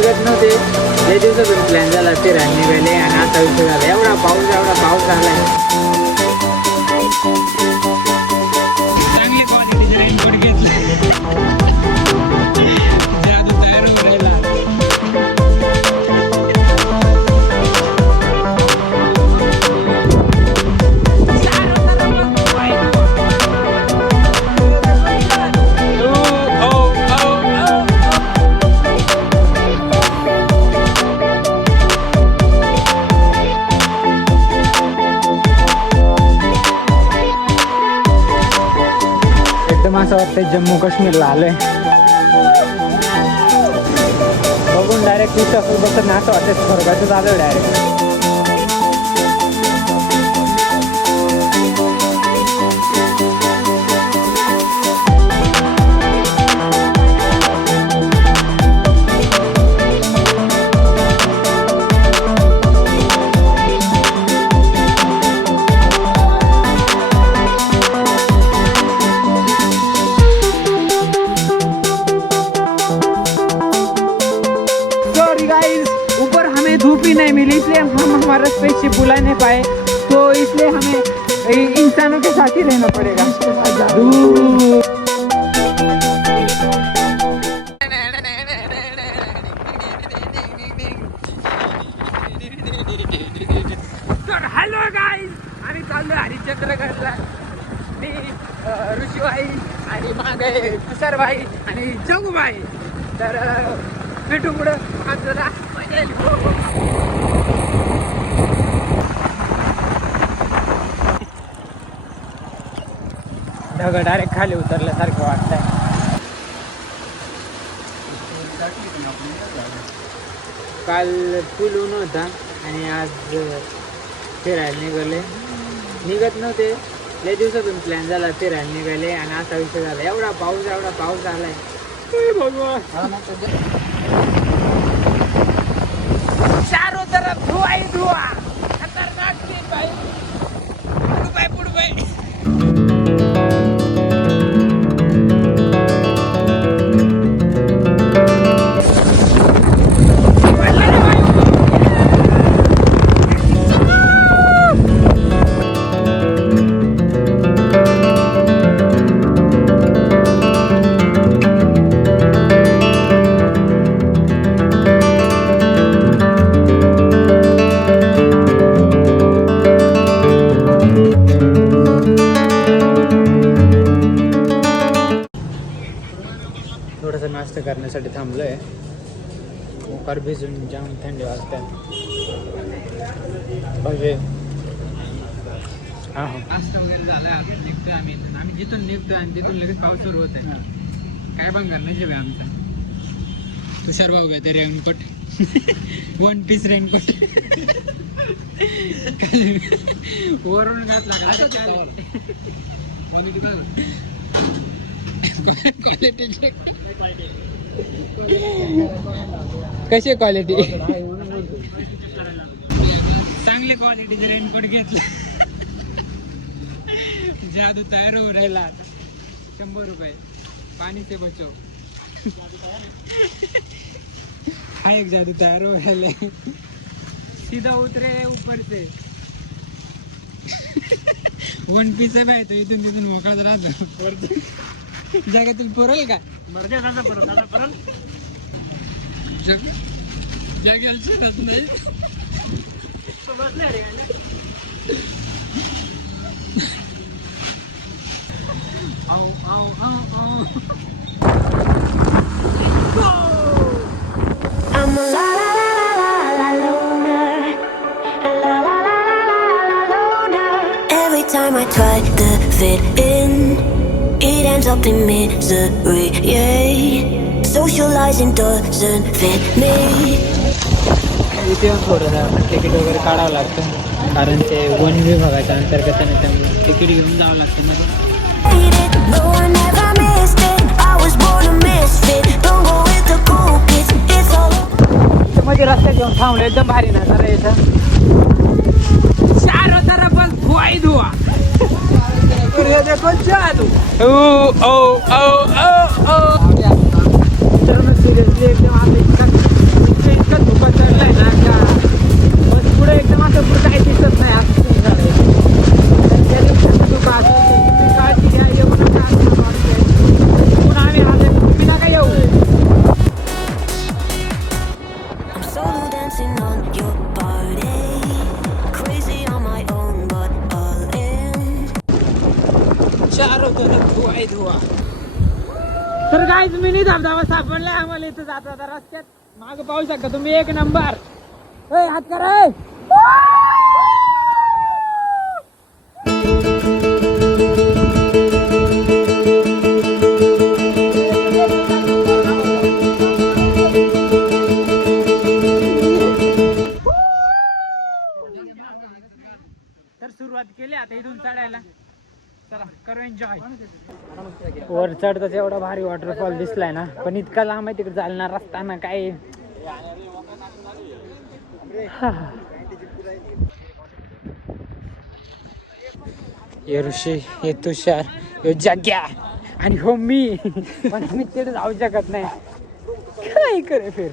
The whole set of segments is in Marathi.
निघत नव्हते. लय दिवसातून प्लॅन झाला फिरायला निघाले आणि आता विषय झाला. एवढा पाऊस झालाय. चांगली क्वालिटीचे रेनकोट घेतले. जादू तयार होऊन राहिला. असं वाटतं जम्मू काश्मीरला आलोय. बघून डायरेक्ट विश्वास बसत ना असं वाटतं स्वर्गातच आलोय डायरेक्ट. धूप ही नहीं मिली, इसलिए हम हमारा स्पेसशिप बुला नहीं पाए, तो इसलिए हमें इंसानों के साथ ही रहना पड़ेगा. हॅलो गाईज, आम्ही चाललो हरिश्चंद्रगडला. मी ऋषीबाई आणि मागे तुषारबाई आणि जगूबाई. तर भेटू पुढं. ढग डायरेक्ट खाली उतरल्यासारखं वाटतंय. काल फुल ऊन होता आणि आज फिरायला निघत नव्हते. लय दिवसातून प्लॅन झाला फिरायला निघाले आणि असा विषय झाला. एवढा पाऊस झालाय. चारों तरफ धुआं ही धुआं. खतरनाक सीन भाई. पुढे भाई. थोडासा नाश्ता करण्यासाठी थांबलोय. मोकार भिजून जाम थंडी वाजते. पाहिजे नाश्ता वगैरे झाला. निघतोय आम्ही जिथून निघतोय आणि तिथून लगेच पाऊस सुरू होत आहे. काय बंगार नाही जेव्हा आमचा. तुषार भाऊ काय ते रेनकोट. 1 पीस रेनकोट वरून घातला. कशी क्वालिटी. चांगली क्वालिटीचे रेनकोट घेतला. जादू तयार होऊन राहिला. 100 रुपये. पाणी से बचो. हा एक जादू तयार हो राहिला. सीधा उतरे ऊपर से. 1 पीस आहे तो. इथून तिथून मोकळाच राहतो. जगातील पुरल का. जगेल शिरत नाही. I'm a la la la la la la loner, a la la la la la la loner. Every time I try to fit in, it ends up in misery. Yeah, socializing doesn't fit me. इथे येऊन थोडं तिकीट वगैरे काढावं लागतं. कारण ते वन विभागाच्या अंतर्गत तिकीट घेऊन जावं लागतं. No, I never missed it. I was born a misfit. Don't go with the cool kids. It's all मध्ये रस्त्यात येऊन थांबलं. एकदम भारी ना जरा याचा. चारों तरफ बस धुआं ही धुआं. देखो जादू. सीरियसली एकदम दिसत नाही असं सीन झालंय. त्या दिवशी तू का तुम्ही काळजी घ्या, येऊ नका असं वाटतंय. पुन्हा आम्ही आले तुम्ही नका येऊ. I'm solo dancing on your body, crazy on my own, but all in. चारो तरफ धुवा ही धुवा. तर गाईज मिनी धबधबा सापडलाय आम्हाला इथं जाता रस्त्यात. माग पाहू शकता तुम्ही, एक नंबर. हात करा. तर सुरुवात केली आता इथून चढायला. चला करू एन्जॉय. वर चढताच एवढा भारी वॉटरफॉल दिसलाय ना, पण इतका लांब आहे तिकडे चालणार रस्ता ना काय. हे ऋषी, हे तुषार, हे जाग्या आणि हो मी. पण मी तिथे जाऊ शकत नाही. काय करे फिर.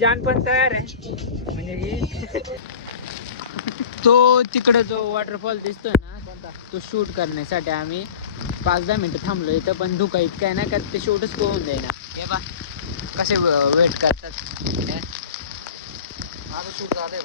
जान पण तयार आहे. म्हणजे की तो तिकडे जो वॉटरफॉल दिसतोय ना, तो शूट करण्यासाठी आम्ही 5-10 मिनिटं थांबलो इथं. पण धुका इतका आहे ना का ते शूटच होऊन जाईना. हे बा कसे वेट करतात. माझं शूट झालंय.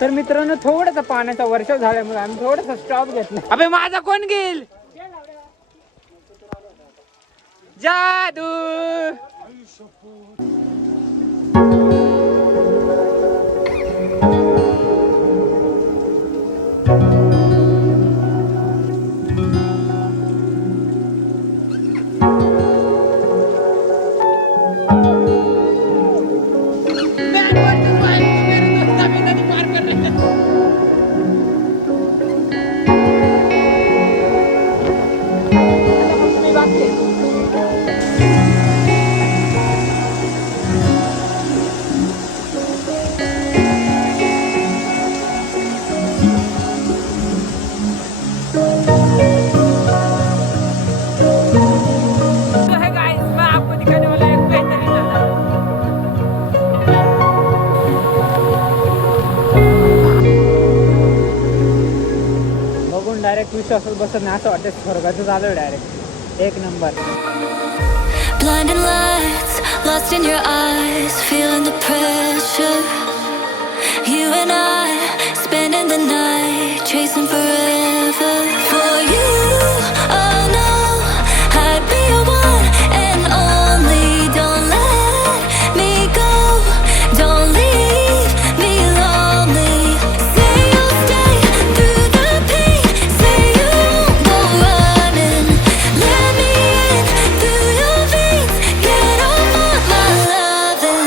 तर मित्रांनो, थोडंसं पाण्याचा वर्षाव झाल्यामुळे आम्ही थोडंसं स्टॉप घेतला. अबे माझा कोण घेईल. जादू. डायरेक्ट विश्वासात बसत नाही असं वाटतं. स्वर्गाचं झालं डायरेक्ट. एक number. Blinding lights, lost in your eyes, feeling the pressure. You and I, spending the night, chasing forever. For you, oh no, I'd be your one and only. Don't let me go, don't leave me lonely. Say you'll stay through the pain, say you won't go running. Let me in through your veins, get off of my loving.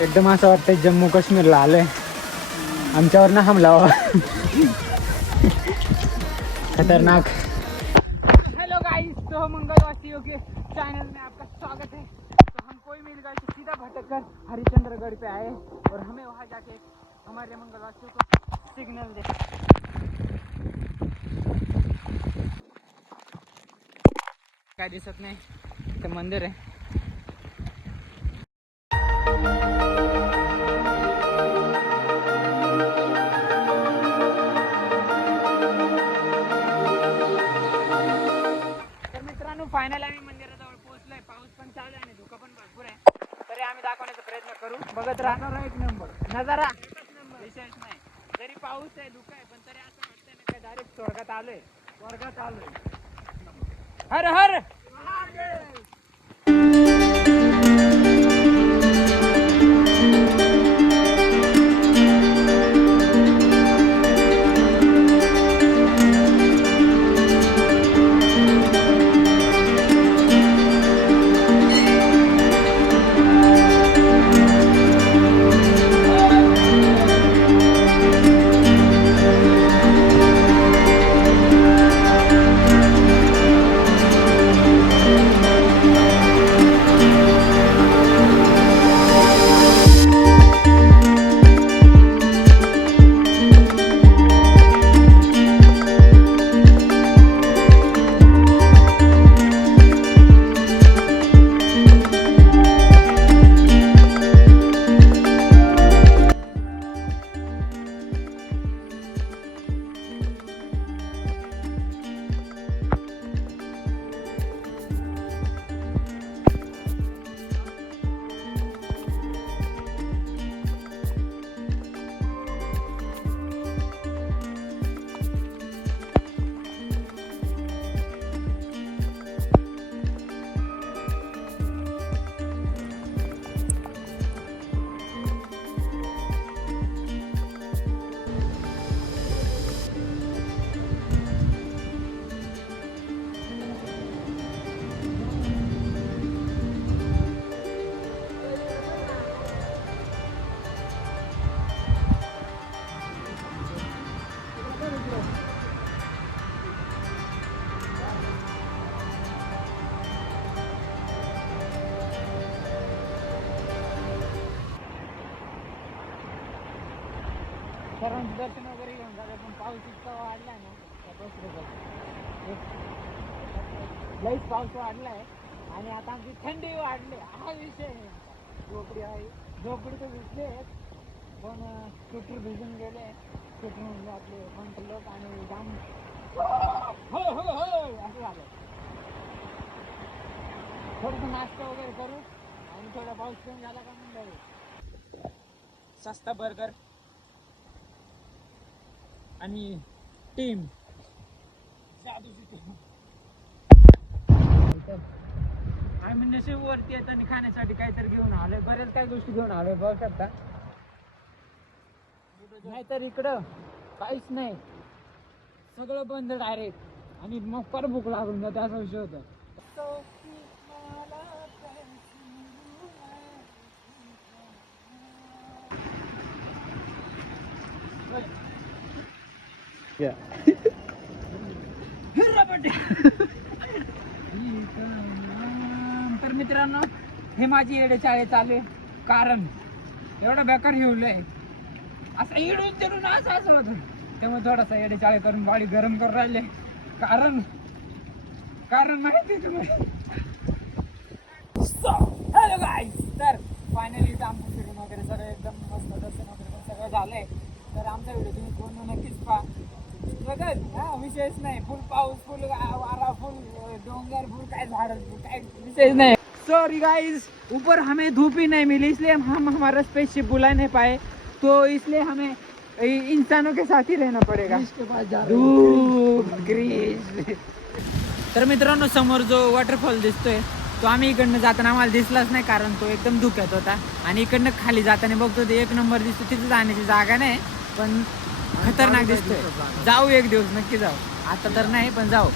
एकदम असं वाटतं जम्मू काश्मीरला आलोय, आमच्यावर ना हमला व्हावा. खतरनाक. हेलो गाइस, तो मंगलवासियों के चैनल में आपका स्वागत है. तो हम कोई मिलकर सीधा भटक कर हरिश्चंद्रगढ़ पे आए और हमें वहाँ जाके हमारे मंगलवासियों को सिग्नल दे. काय दिसत नाही, ते मंदिर आहे. फायनल आम्ही मंदिराजवळ पोहोचलोय. पाऊस पण चालू आहे आणि धुका पण भरपूर आहे, तरी आम्ही दाखवण्याचा प्रयत्न करू. बघत राहणार एक नंबर नजारा, विशेष नाही. जरी पाऊस आहे, धुका आहे, पण तरी असं वाटतंय ना काय डायरेक्ट स्वर्गात आलोय. हर हर सर्वांचं दर्शन वगैरे घेऊन झालं, पण पाऊस इतका वाढला ना लईच पाऊस वाढलाय आणि आता आमची थंडी वाढली. हा विषय आहे. झोपडी आहे, झोपडी तर भिजले पण स्कूटर भिजून गेले. स्कूटर म्हणजे आपले पण लोक आणि जाम हो हो हो असं झालं. थोडंसं नाश्ता वगैरे करू आणि थोडा पाऊस कमी झाला का म्हणलं सस्ता बर्गर आणि टीम जादूची टीम. आम्ही नशीब वरती येत आणि खाण्यासाठी काहीतरी घेऊन आलोय. बरेच काही गोष्टी घेऊन आलोय, बघू शकता. नाहीतर इकडं काहीच नाही, सगळं बंद डायरेक्ट. आणि मग पर भूक लागून जाते, असा विषय होता. तर मित्रांनो, हे माझी येडेचाळे चालू आहे. कारण एवढा बेकार हिवलंय, असं इडून तिडून असं होतं. त्यामुळे थोडासा येडेचाळे करून बॉडी गरम करून राहिले. कारण माहिती तुम्ही. हॅलो गाईज, तर फायनली आमचं फिरून वगैरे सगळं एकदम मस्त दर्शन वगैरे पण सगळं झालंय. तर आमचा व्हिडिओ तुम्ही पूर्ण नक्कीच पहा. बघत हा विशेष नाही, फुल पाऊस, फुल वारा, फुल डोंगर, फुल काय झाड, काय विशेष नहीं. सॉरी गाइस, ऊपर हमें धूप ही नहीं मिली, इसलिए हम हमारा स्पेसशिप बुला नहीं पाए. तो इसलिए हमें इंसानों के साथ ही रहना पड़ेगा. धूप ग्रीस. तर मित्रांनो, समोर जो वॉटरफॉल दिसतोय तो आम्ही इकडनं जाताना आम्हाला दिसलाच नाही, कारण तो एकदम धुक्यात होता. आणि इकडनं खाली जाताना बघतो ते एक नंबर दिसतो. तिथे जाण्याची जागा नाही, पण खतरनाक दिसतोय. जाऊ एक दिवस नक्की जाऊ, आता तर नाही पण जाऊ.